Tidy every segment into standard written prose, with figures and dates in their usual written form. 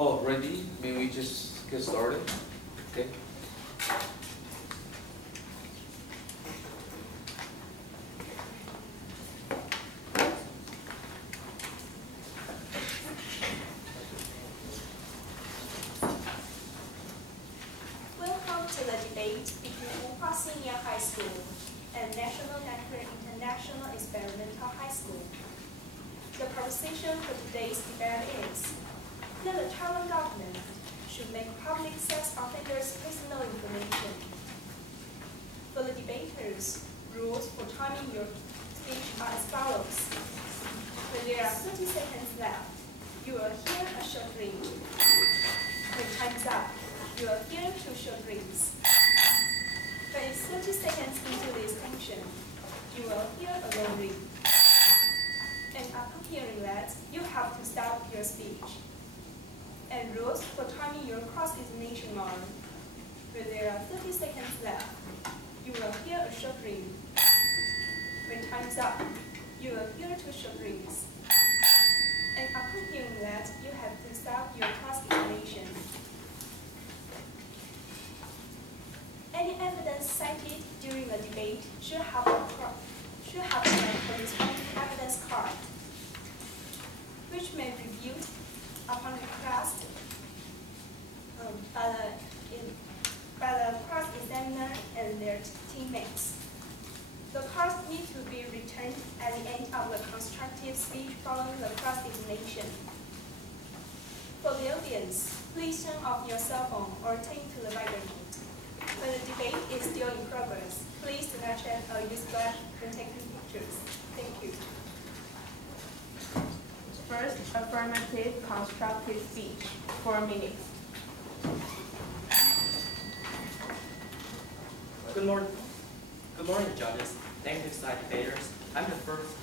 All ready? May we just get started? Okay. Welcome to the debate between Wuha Senior High School and National Network International Experimental High School. The proposition for today's debate is that the Taiwan government should make public sex offenders' personal information. For the debaters, rules for timing your speech are as follows. When there are 30 seconds left, you will hear a short ring. When time's up, you will hear two short rings. When it's 30 seconds into the extension, you will hear a long ring. And upon hearing that, you have to stop your speech. And rules for timing your cross-examination are: when there are 30 seconds left, you will hear a short ring. When time's up, you will hear two short rings. And upon hearing that, you have to stop your cross-examination. Any evidence cited during the debate should have a corresponding evidence card, which may be reviewed upon request by the cross-examiner and their teammates. The cards need to be returned at the end of the constructive speech following the cross-examination. For the audience, please turn off your cell phone or take to the vibrate mode. When the debate is still in progress, please do not chat or use flash when taking pictures. Thank you. First, affirmative constructive speech, 4 minutes. Good morning, judges, negative side debaters. I'm the first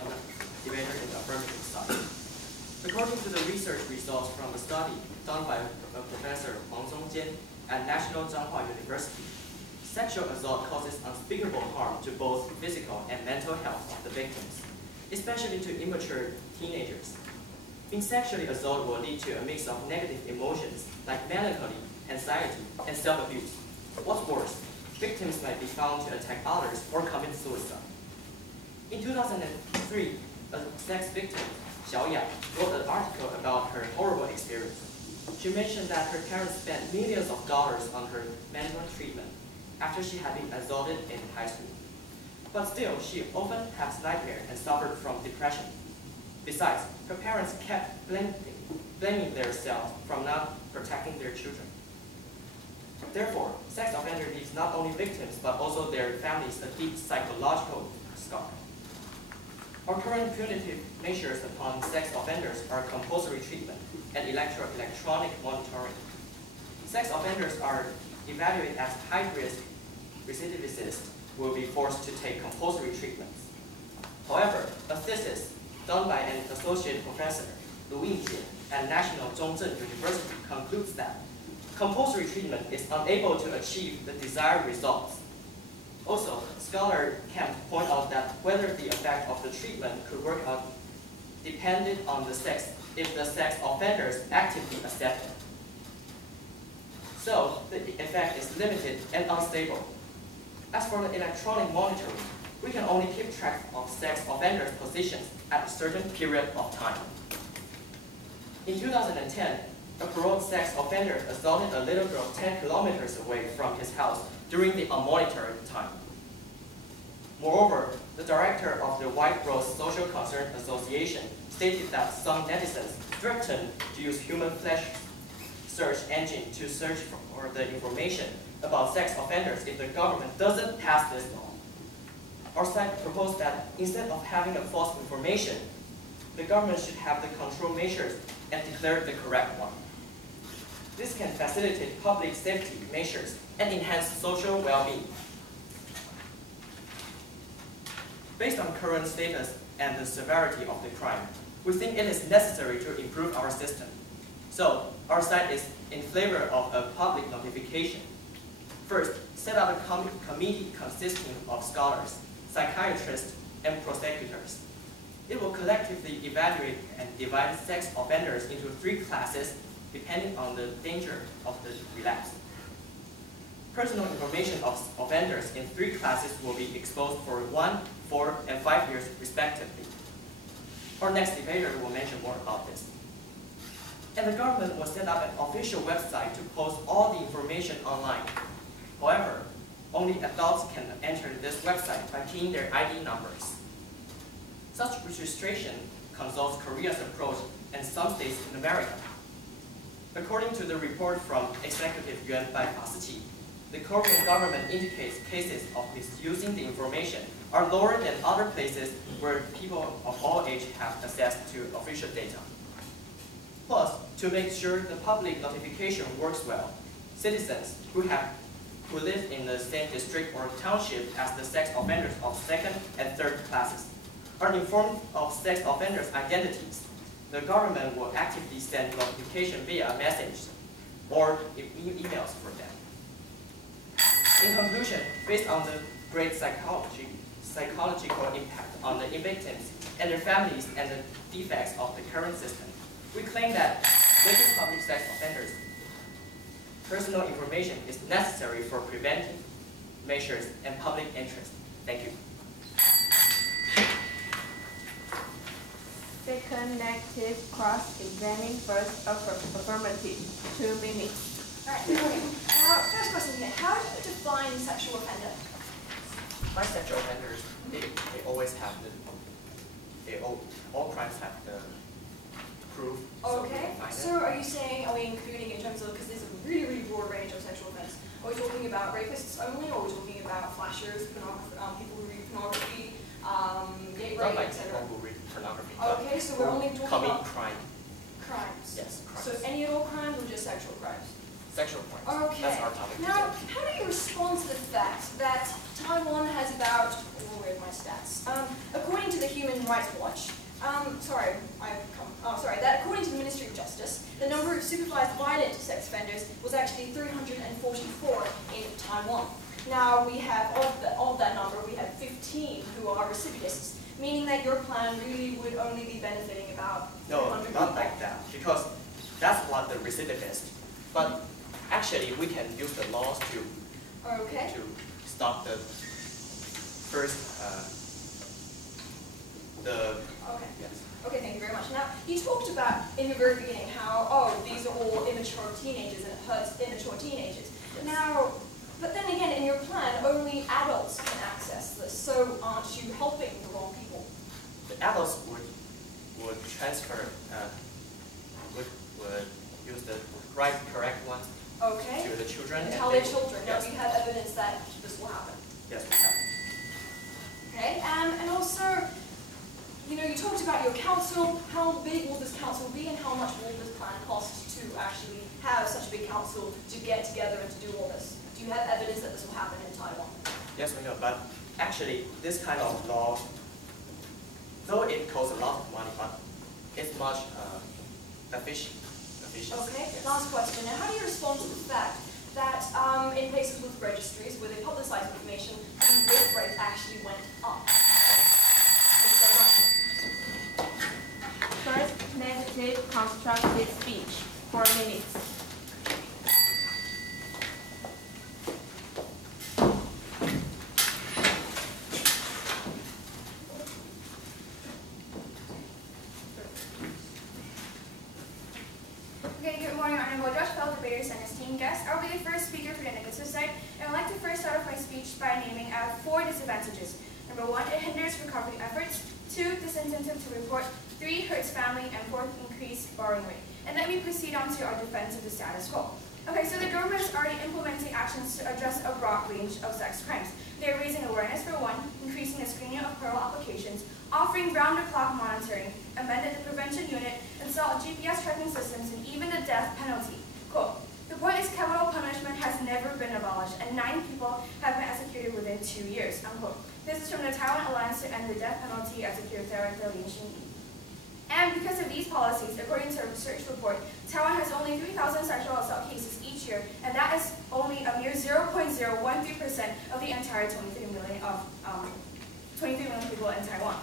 debater in the affirmative side. According to the research results from the study done by Professor Huang Zongjian at National Zhanghua University, sexual assault causes unspeakable harm to both physical and mental health of the victims, especially to immature teenagers. Being sexually assaulted will lead to a mix of negative emotions like melancholy, anxiety, and self-abuse. What's worse, victims might be found to attack others or commit suicide. In 2003, a sex victim, Xiao Yang, wrote an article about her horrible experience. She mentioned that her parents spent millions of dollars on her mental treatment after she had been assaulted in high school. But still, she often had nightmares and suffered from depression. Besides, her parents kept blaming themselves for not protecting their children. Therefore, sex offender leaves not only victims but also their families a deep psychological scar. Our current punitive measures upon sex offenders are compulsory treatment and electronic monitoring. Sex offenders are evaluated as high-risk recidivists will be forced to take compulsory treatments. However, a thesis done by an associate professor, Lu Yingjie, at National Zhongzheng University concludes that compulsory treatment is unable to achieve the desired results. Also, scholar Kemp point out that whether the effect of the treatment could work out depended on the sex, if the sex offenders actively accept it. So, the effect is limited and unstable. As for the electronic monitoring, we can only keep track of sex offenders' positions at a certain period of time. In 2010, a paroled sex offender assaulted a little girl 10 kilometers away from his house during the unmonitored time. Moreover, the director of the White Rose Social Concern Association stated that some netizens threatened to use human flesh search engine to search for the information about sex offenders if the government doesn't pass this law. Our side proposed that instead of having a false information, the government should have the control measures and declare the correct one. This can facilitate public safety measures and enhance social well-being. Based on current status and the severity of the crime, we think it is necessary to improve our system. So, our side is in favor of a public notification. First, set up a committee consisting of scholars, psychiatrists, and prosecutors. It will collectively evaluate and divide sex offenders into 3 classes depending on the danger of the relapse. Personal information of offenders in 3 classes will be exposed for 1, 4, and 5 years respectively. Our next debater will mention more about this. And the government will set up an official website to post all the information online. However, only adults can enter this website by keying their ID numbers. Such registration consults Korea's approach and some states in America. According to the report from Executive Yuan by Faciti, the Korean government indicates cases of misusing the information are lower than other places where people of all ages have access to official data. Plus, to make sure the public notification works well, citizens who live in the same district or township as the sex offenders of 2nd and 3rd classes are informed of sex offenders' identities. The government will actively send notification via message or emails for them. In conclusion, based on the great psychological impact on the victims and their families and the defects of the current system, we claim that making public sex offenders personal information is necessary for preventive measures and public interest. Thank you. Second, negative, cross-examining, first, affirmative, 2 minutes. All right, good morning. First question here, how do you define sexual offender? My sexual offenders, they always have all crimes have the proof. Okay, so are you saying, are we including in terms of, because there's a really, really broad range of sexual offense, are we talking about rapists only, or are we talking about flashers, people who read pornography, gay rape, like etc.? people who read pornography. Okay, so we're only talking commit about crime. crimes. Yes, crimes. So any and all crimes or just sexual crimes? Sexual crimes. Okay. That's our topic. Now, how do you respond to the fact that Taiwan has about, where's my stats? According to the Human Rights Watch, that according to the Ministry of Justice, the number of supervised violent sex offenders was actually 344 in Taiwan. Now we have, of that number, we have 15 who are recidivists, meaning that your plan really would only be benefiting about 300 people. No, not like that, because that's what the recidivist. But actually, we can use the laws to stop the first Okay. Yes. Okay, thank you very much. Now, you talked about in the very beginning how, these are all immature teenagers and it hurts immature teenagers. Yes. Now, but then again, in your plan, only adults can access this, so aren't you helping the wrong people? The adults would transfer, would use the correct one Okay. to the children. And and tell they their will- children. Now, Yes. do you have evidence that this will happen? Yes, we have. Okay, and also, you talked about your council. How big will this council be, and how much will this plan cost to actually have such a big council to get together and to do all this? Do you have evidence that this will happen in Taiwan? Yes, we know, but actually, this kind of law, though it costs a lot of money, but it's much efficient. Okay, Yes. last question. Now, how do you respond to the fact that in places with registries where they publicize information, the rape rate actually went up? Thank you very much. First, negative, constructive speech, 4 minutes. Okay, good morning, Honorable Judge, fellow debaters, and esteemed guests. I'll be the first speaker for the negative side, and I'd like to first start off my speech by naming out 4 disadvantages. Number 1, it hinders recovery efforts. 2, disincentive to report. 3, hurts family. And 4, increased borrowing rate. And let me proceed on to our defense of the status quo. Okay, so the government is already implementing actions to address a broad range of sex crimes. They're raising awareness for 1, increasing the screening of parole applications, offering round-the-clock monitoring, amended the prevention unit, installed GPS tracking systems, and even the death penalty. Quote, the point is capital punishment has never been abolished, and 9 people have been executed within 2 years, unquote. This is from the Taiwan Alliance to End the Death Penalty Executive Director Lin Xinyi. And because of these policies, according to a research report, Taiwan has only 3,000 sexual assault cases each year, and that is only a mere 0.013% of the entire 23 million people in Taiwan.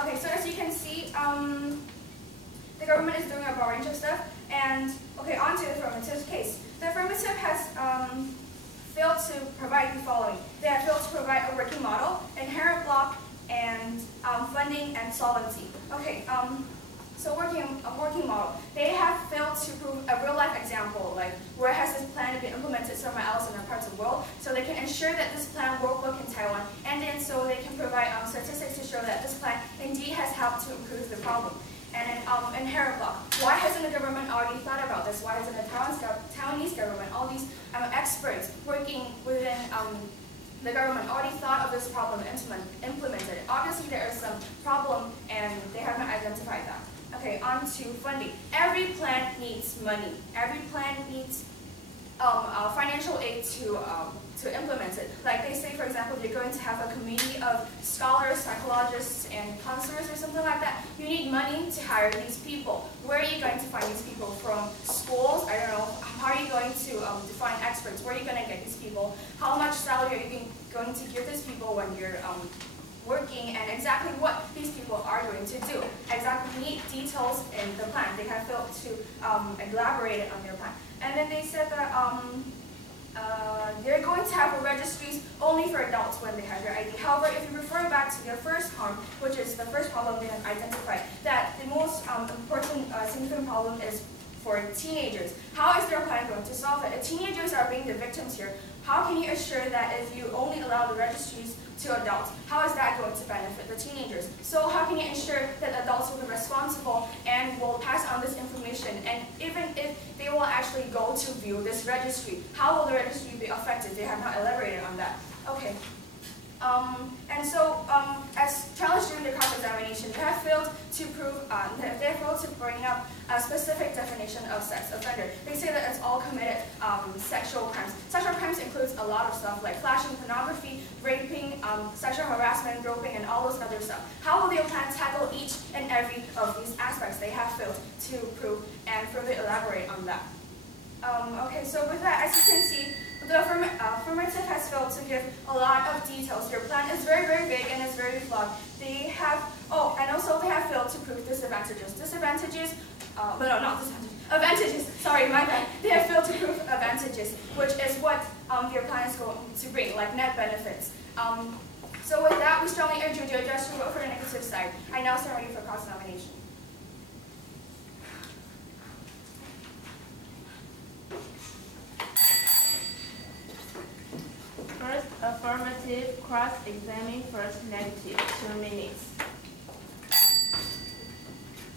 Okay, so as you can see, the government is doing a broad range of stuff, and Okay, on to the affirmative case. The affirmative has failed to provide the following. They have failed to provide a working model, inherent block, and funding and solvency. Okay, so a working model. They have failed to prove a real-life example, like where has this plan been implemented somewhere else in other parts of the world, so they can ensure that this plan will work in Taiwan, and then so they can provide statistics to show that this plan indeed has helped to improve the problem. And then inherent block. Why hasn't the government already thought about this? Why hasn't the Taiwanese government, all these experts working within the government already thought of this problem and implemented it? Obviously there is some problem and they have not identified that. Okay, on to funding. Every plan needs money. Every plan needs financial aid to implement it. Like they say, for example, you're going to have a committee of scholars, psychologists, and counselors or something like that. You need money to hire these people. Where are you going to find these people? From schools? I don't know. How are you going to define experts? Where are you going to get these people? How much salary are you going to give these people when you're working, and exactly what these people are going to do. Exactly need details in the plan. They have failed to elaborate on their plan. And then they said that they're going to have registries only for adults when they have their ID. However, if you refer back to their first harm, which is the first problem they have identified, that the most important significant problem is for teenagers. How is their plan going to solve it? If teenagers are being the victims here, how can you assure that if you only allow the registries to adults, how is that going to benefit the teenagers? So how can you ensure that adults will be responsible and will pass on this information? And even if they will actually go to view this registry, how will the registry be affected? They have not elaborated on that. Okay. And so, as challenged during the cross-examination, they have failed to prove, they have failed to bring up a specific definition of sex offender. They say that it's all committed sexual crimes. Sexual crimes includes a lot of stuff like flashing pornography, raping, sexual harassment, groping, and all those other stuff. How will their plan tackle each and every of these aspects? They have failed to prove and further elaborate on that. Okay, so with that, as you can see, the affirmative has failed to give a lot of details. Their plan is very, very big and it's very flawed. They have, and also they have failed to prove disadvantages. Disadvantages, no, not disadvantages, advantages, sorry, my bad. They have failed to prove advantages, which is what their plan is going to bring, like net benefits. So with that, we strongly urge you to adjust your vote for the negative side. I now stand ready for cross-nomination. First affirmative, cross-examine, first negative, 2 minutes.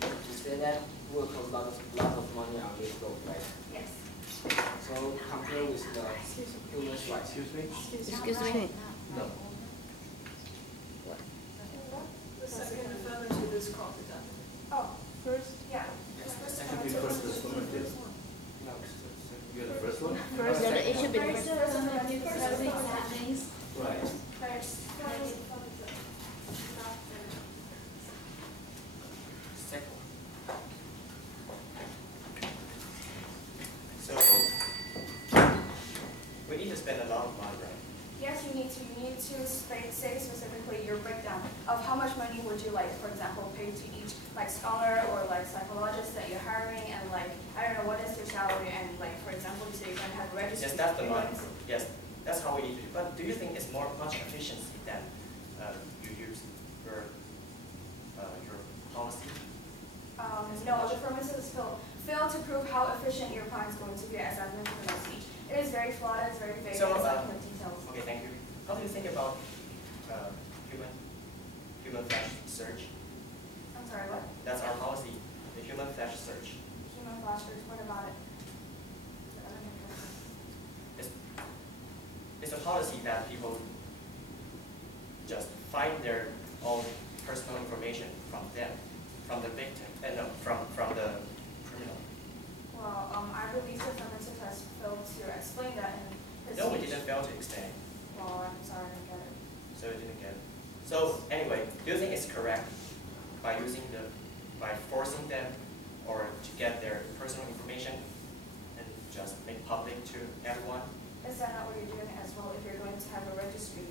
You say that will cost lot of money on this road, right? Yes. So compare with the human rights. Excuse me? Excuse me. No. The second affirmative is cross-examined. Oh, First, yeah. Affirmative. No. You're the first one? first, it should be the First first. affirmative, Right. Second. So we need to spend a lot of money, right? Yes, you need to say specifically your breakdown of how much money would you like, for example, pay to each like scholar or like psychologist that you're hiring, and like I don't know what is their salary, and like for example, you say you're going to have a registry. Yes, that's the money. Yes, that's how we need to do. But do you think it's more cost efficiency than you use your policy? No, the affirmative fail to prove how efficient your plan is going to be, as I mentioned in my speech. It is very flawed, it's very vague, So, it's lacking of details. Okay, thank you. How do you think about human flash search? I'm sorry, what? That's our policy, the human flash search. Human flashers, what about it? It's a policy that people just find their own personal information from them, from the victim, and from the criminal. Well, I believe the affirmative has failed to explain that in his No, we speech. didn't fail to explain. Well, I'm sorry, I didn't get it. So you didn't get it. So anyway, do you think it's correct by forcing them or to get their personal information and just make public to everyone? Is that not what you're doing as well? If you're going to have a registry,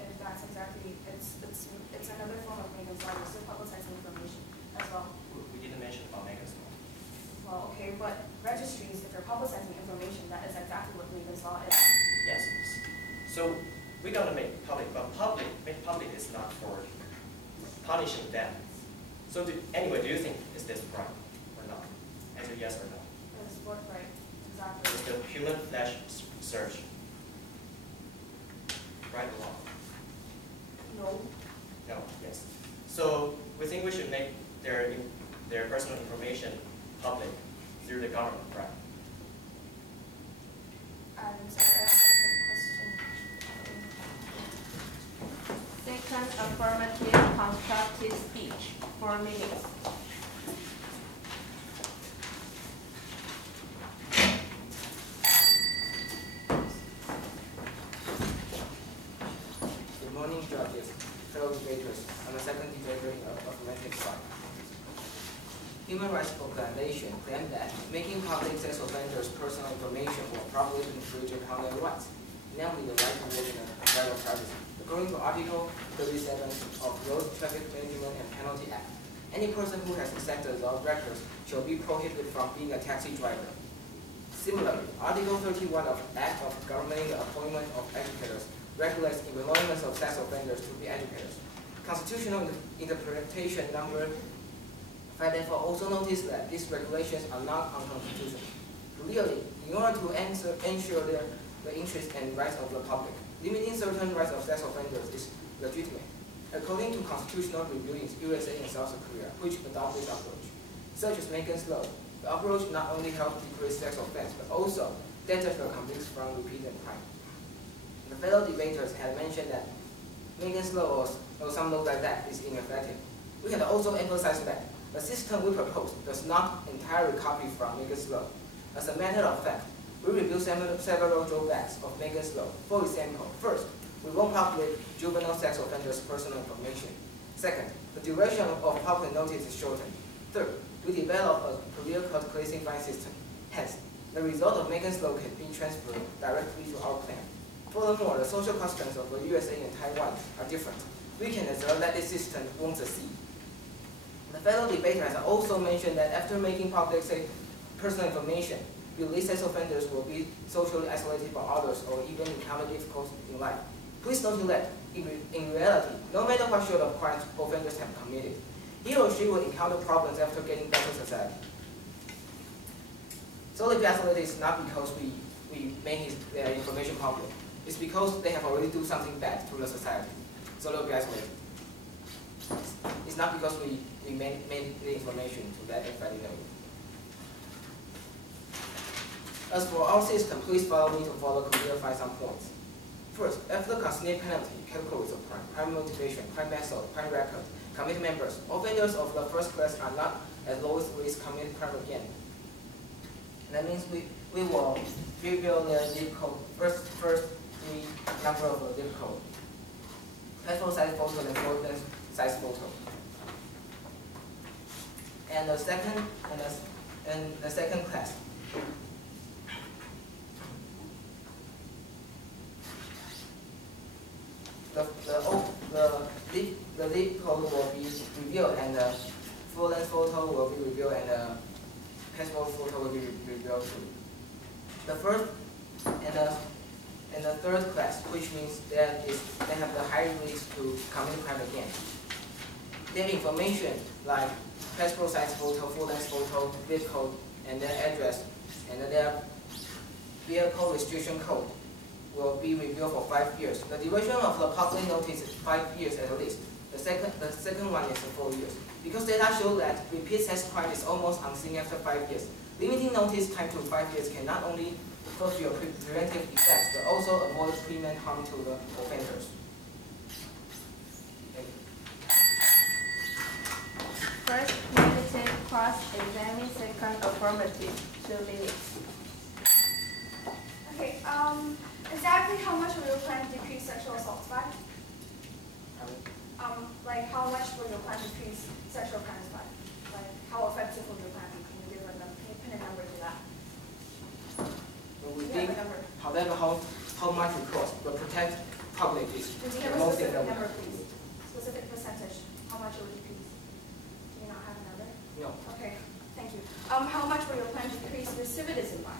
if that's exactly, it's another form of making law, still publicizing information as well. We didn't mention about Mega's law. Well, okay, but registries So we're gonna make public, but make public is not for punishing them. So anyway, do you think is this right or not? Answer yes or no. It's sport right. Exactly. Is the human flash search right or wrong? No. No, yes. So we think we should make their personal information public through the government, right? I'm sorry, I have the question. Second, affirmative constructive speech, 4 minutes. Good morning, judges, fellow debaters. I'm a second debater in affirmative side. Human Rights Organization claimed that making public sex offenders' personal information will probably infringe upon their rights, namely the right to work in a private privacy. According to Article 37 of Road Traffic Management and Penalty Act, any person who has accepted log records shall be prohibited from being a taxi driver. Similarly, Article 31 of Act of Governing the Appointment of Educators regulates employment of sex offenders to be educators. Constitutional interpretation number 5 also noticed that these regulations are not unconstitutional. Clearly, in order to ensure the interests and rights of the public, limiting certain rights of sex offenders is legitimate. According to constitutional review in USA and South Korea, which adopt this approach, such as Megan's Law, the approach not only helps decrease sex offense, but also deter the convicts from repeated crime. The fellow debaters had mentioned that Megan's Law or some law like that is ineffective. We had also emphasized that the system we propose does not entirely copy from Megan's Law. As a matter of fact, we reviewed several drawbacks of Megan's Law. For example, first, we won't publish juvenile sex offenders' personal information. Second, the duration of public notice is shortened. Third, we develop a clear-cut classifying system. Hence, the result of Megan's Law can be transferred directly to our plan. Furthermore, the social customs of the USA and Taiwan are different. We can observe that this system won't succeed. The fellow debater has also mentioned that after making public personal information, released sex offenders will be socially isolated by others or even encounter difficulties in life. Please note that, in reality, no matter what sort of crimes offenders have committed, he or she will encounter problems after getting back to society. Solely isolated is not because we made their information public. It's because they have already done something bad to the society. So they'll be isolated. It's not because we made the information to let everybody know. As for our system, please follow me to clarify some points. First, after consider penalty, categories of crime, crime motivation, crime method, crime record, committee members, offenders of the first class are not at lowest risk commit crime again. That means we will reveal their zip code, first three number of the zip code, passport size photo and photo size photo. And the second class. The zip code will be revealed and the full length photo will be revealed and the passport photo will be revealed too. The first and the third class, which means they have the high risk to commit crime again. Their information like passport size photo, full length photo, zip code, and their address, and their vehicle restriction code will be reviewed for 5 years. The duration of the public notice is 5 years at least. The second one is 4 years. Because data show that repeat sex crime is almost unseen after 5 years. Limiting notice time to 5 years can not only fulfill preventive effects, but also avoid prevent harm to the offenders. Thank you. First, negative cross-examine. Second, affirmative, 2 minutes. Okay, exactly how much will you plan to decrease sexual assaults by? Like how much will you plan to decrease sexual crimes by? Like how effective will you plan to be? Can you give a number, pin a number to that? Well, we think, however, how much it costs, but protect public is Would you the give a most specific important. number, please? Specific percentage. How much it will decrease? Do you not have a number? No. Okay, thank you. How much will you plan to decrease recidivism by?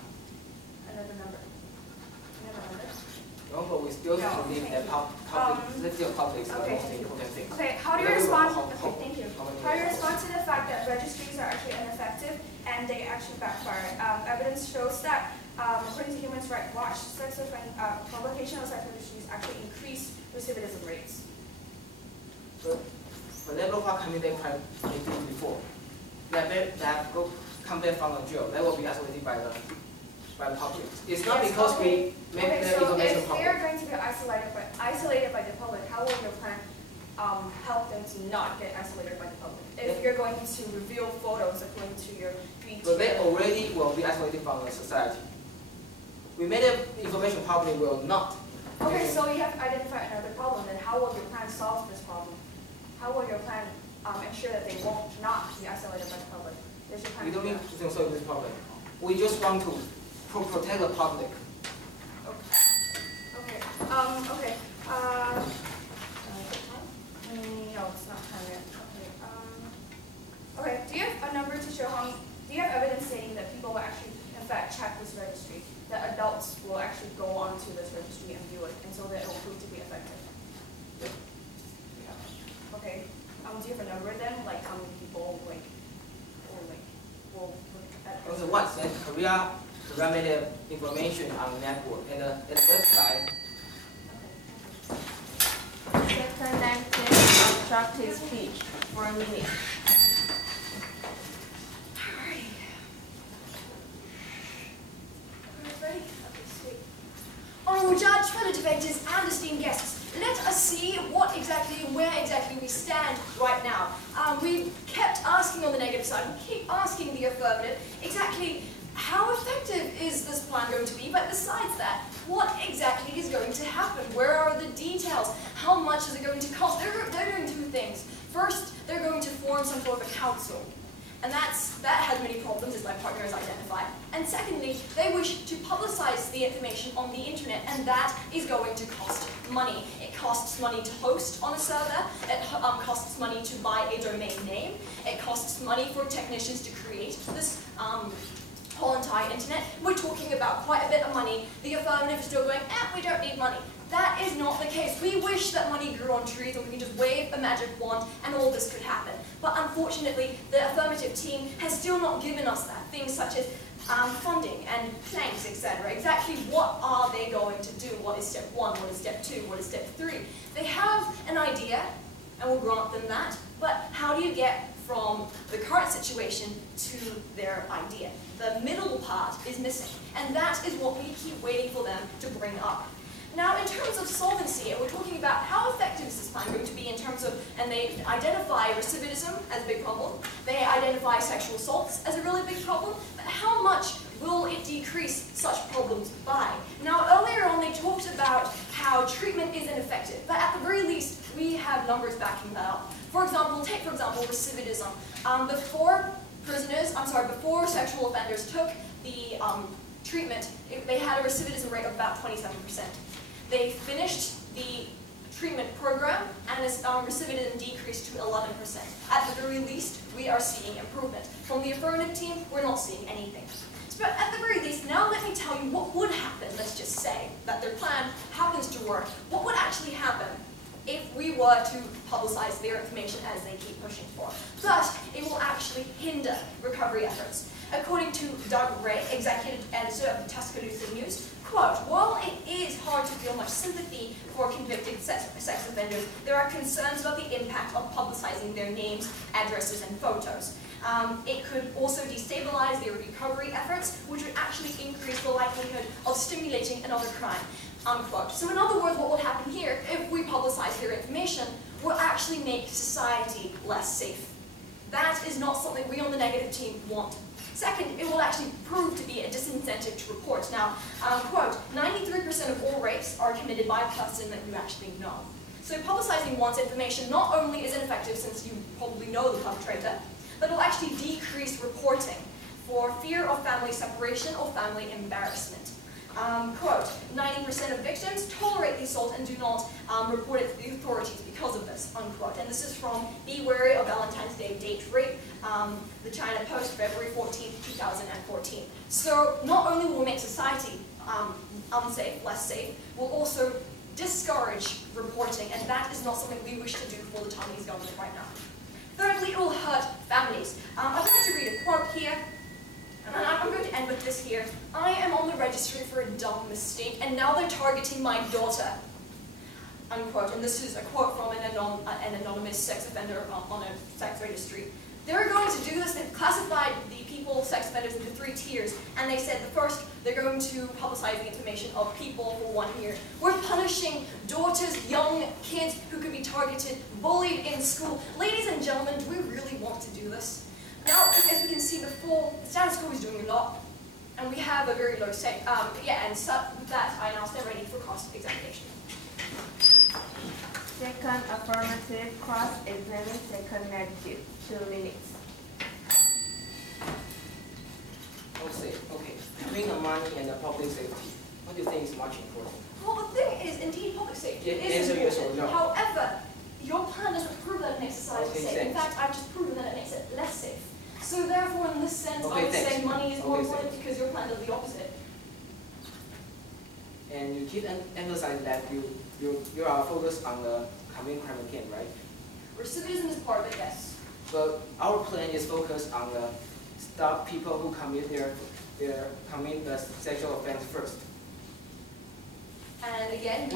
Another number. You have a number? No, but we still No. safety of public is the okay, most thank you. important thing. Okay, how do you Whatever respond? how- Okay, thank you. how many How do you years? respond to the fact that registries are actually ineffective and they actually backfire? Evidence shows that, according to Human Rights Watch, publication of sex registries actually increase recidivism rates. Whenever what committed crime they did before, that come back from the jail, they will be isolated by the public. It's not Yes, because okay. we make Okay, the so information if they public. are going to be isolated by the public, how will your plan help them to not get isolated by the public? If you're going to reveal photos according to your BT. So they already will be isolated from the society. We made the information public will not. Okay, so you have identified another problem, then how will your plan solve this problem? How will your plan ensure that they won't not be isolated by the public? There's your plan. We don't need to solve this problem. We just want to protect the public. Okay. Okay. No, it's not time yet. Okay. Okay. Do you have a number to show how? Do you have evidence saying that people will actually, in fact, check this registry? That adults will actually go onto this registry and view it, and so that it will prove to be effective. Okay. Do you have a number then, like how many people will look at? Also, once then Korea made the information on the network and the website. Second active constructive speech for a minute. Ready? Okay, sweet. Honorable Judge, fellow debaters, and esteemed guests, let us see where exactly we stand right now. We kept asking on the negative side, we keep asking the affirmative, exactly how effective is this plan going to be, but besides that, what exactly is going to happen? Where are the details? How much is it going to cost? They're doing two things. First, they're going to form some sort of a council. And that has many problems, as my partner has identified. And secondly, they wish to publicize the information on the internet, and that is going to cost money. It costs money to host on a server, it costs money to buy a domain name, it costs money for technicians to create this whole entire internet. We're talking about quite a bit of money. The affirmative is still going, we don't need money. That is not the case. We wish that money grew on trees and we can just wave a magic wand and all this could happen. But unfortunately, the affirmative team has still not given us that. Things such as funding and planks, etc. Exactly what are they going to do? What is step 1? What is step 2? What is step 3? They have an idea, and we'll grant them that, but how do you get from the current situation to their idea? The middle part is missing, and that is what we keep waiting for them to bring up. Now, in terms of solvency, we're talking about how effective is this plan going to be in terms of, and they identify recidivism as a big problem, they identify sexual assaults as a really big problem, but how much will it decrease such problems by? Now, earlier on they talked about how treatment is ineffective, but at the very least, we have numbers backing that up. For example, take for example recidivism. Before sexual offenders took the treatment, they had a recidivism rate of about 27%. They finished the treatment program and recidivism decreased to 11%. At the very least, we are seeing improvement. From the affirmative team, we're not seeing anything. But at the very least, now let me tell you what would happen, let's just say, that their plan happens to work. What would actually happen if we were to publicize their information as they keep pushing for? First, it will actually hinder recovery efforts. According to Doug Ray, executive editor of the Tuscaloosa News, quote, while it is hard to feel much sympathy for convicted sex offenders, there are concerns about the impact of publicizing their names, addresses, and photos. It could also destabilize their recovery efforts, which would actually increase the likelihood of stimulating another crime, unquote. So in other words, what will happen here, if we publicize their information, will actually make society less safe. That is not something we on the negative team want. Second, it will actually prove to be a disincentive to report. Now, quote, 93% of all rapes are committed by a person that you actually know. So publicizing one's information not only is ineffective since you probably know the perpetrator, but it will actually decrease reporting for fear of family separation or family embarrassment. Quote, 90% of victims tolerate the assault and do not report it to the authorities because of this, unquote. And this is from Be Wary of Valentine's Day Date Rape, the China Post, February 14, 2014. So not only will it make society unsafe, less safe, will also discourage reporting, and that is not something we wish to do for the Taiwanese government right now. Thirdly, it will hurt families. I'd like to read a quote here, and I'm going to end with this here. I am on the registry for a dumb mistake, and now they're targeting my daughter. Unquote. And this is a quote from an anonymous sex offender on a sex registry. They're going to do this. They've classified the people, sex offenders, into 3 tiers. And they said the first, they're going to publicize the information of people for 1 year. We're punishing daughters, young kids who could be targeted, bullied in school. Ladies and gentlemen, do we really want to do this? Now, as we can see before, the status quo is doing a lot. And we have a very low state. And so with that, I now stand ready for cross-examination. Second affirmative, cross-examine, second negative, 2 minutes. Okay. Between the money and the public safety, what do you think is much important? Well, the thing is, indeed, public safety is Answer yes or important. no. However, your plan doesn't prove that it makes society Okay, safe. In thanks. fact, I've just proven that it makes it less safe. So therefore, in this sense, Okay, I would say thanks. money is more Okay, important thanks. because your plan does the opposite. And you keep emphasizing that you are focused on the community crime again, right? Recidivism is part of it, yes. But our plan is focused on the stop people who commit the sexual offense first. And again,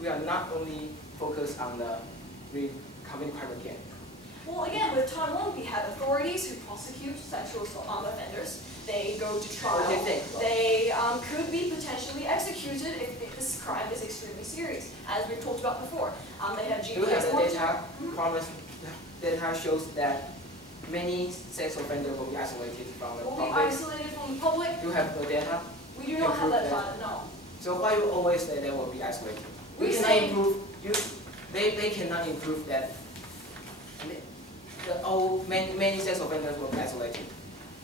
We are not only focused on the community crime again. well, again, with Taiwan, we have authorities who prosecute sexual assault offenders. They go to trial. Okay, thanks. They could be potentially executed if this crime is extremely serious, as we've talked about before. They have Do you have GPS the monitoring. data? Promise data shows that many sex offenders will be isolated from the Will be public. isolated from the public. Do you have the data? We do not have that Improve data, no. So why you always say they will be isolated? We cannot say- improve. They cannot improve that. Many sex offenders will be isolated.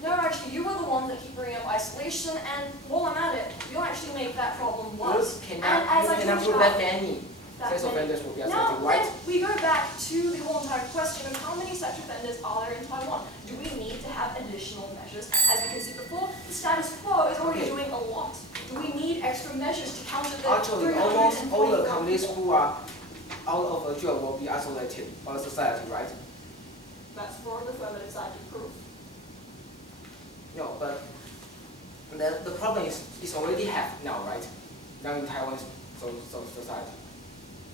No, actually, you are the ones that keep bringing up isolation, and while I'm at it, you actually make that problem worse. You and as I cannot told prove you that many that sex many- offenders will be No, isolated, right? then we go back to the whole entire question of how many sex offenders are there in Taiwan? Do we need to have additional measures? As we can see before, the status quo is already Okay. doing a lot. Do we need extra measures to counter the Actually, almost all the 344 communists people? who are out of a job will be isolated by society, right? That's for the affirmative side to prove. No, but the problem is it's already happening now, right? Now in Taiwan's society,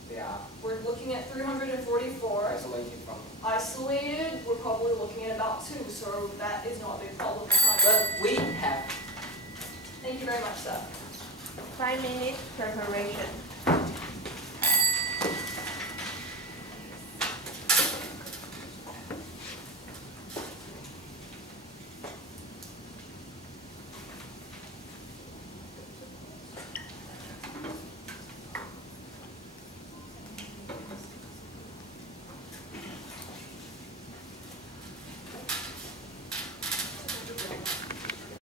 they are We're looking at 344. isolated from. Isolated, we're probably looking at about 2, so that is not a big problem in Taiwan. But we have Thank you very much, sir. 5 minutes preparation.